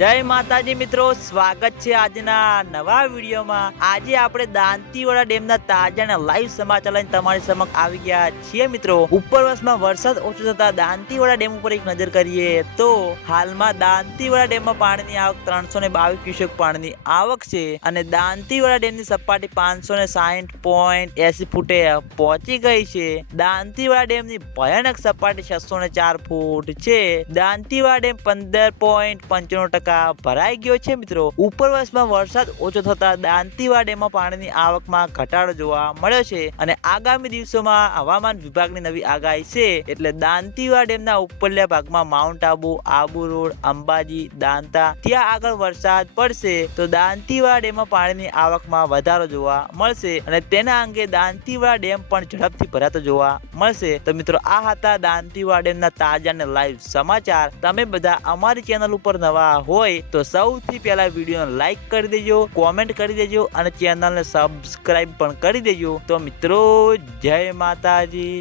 જય માતાજી મિત્રો, સ્વાગત છે આજના નવા વિડીયોમાં. આજે આપણે દાંતીવાડા ડેમના તાજા અને લાઈવ સમાચાર લઈને તમારી સમક્ષ આવી ગયા છીએ મિત્રો. ઉપર વર્ષમાં વરસાદ ઓછો થતા દાંતીવાડા ડેમ ઉપર એક નજર કરીએ તો હાલમાં દાંતીવાડા ડેમમાં પાણીની આવક ત્રણસો ને બાવીસ ક્યુસેક પાણીની આવક છે અને દાંતીવાડા ડેમની સપાટી પાંચસો ને સાહીઠ પોઈન્ટ એસી ફૂટે પહોંચી ગઈ છે. દાંતીવાડા ડેમની ભયાનક સપાટી છસો ને ચાર ફૂટ છે. દાંતીવાડા ડેમ પંદર પોઈન્ટ પંચાણું ટકા ભરાઈ ગયો છે મિત્રો. ઉપરવાસમાં વરસાદ ઓછો થતા દાંતીવા ડેમમાં પાણીની આવકમાં ઘટાડો જોવા મળ્યો છે અને આગામી દિવસોમાં હવામાન વિભાગની નવી આગાહી છે એટલે દાંતીવા ડેમના ઉપરલ્યા ભાગમાં માઉન્ટ આબુ આબુ રોડ, અંબાજી, દાંતા ત્યાં આગળ વરસાદ પડશે તો દાંતીવા ડેમમાં પાણીની આવકમાં વધારો જોવા મળશે અને તેના અંગે દાંતીવાડા ડેમ પણ ઝડપથી ભરાતો જોવા મળશે. તો મિત્રો, આ હતા દાંતીવા ડેમના તાજા અને લાઈવ સમાચાર. તમે બધા અમારી ચેનલ ઉપર નવા હોય તો સૌથી પહેલા વિડીયોને લાઈક કરી દેજો કોમેન્ટ કરી દેજો અને ચેનલને સબસ્ક્રાઈબ પણ કરી દેજો. તો મિત્રો, જય માતાજી.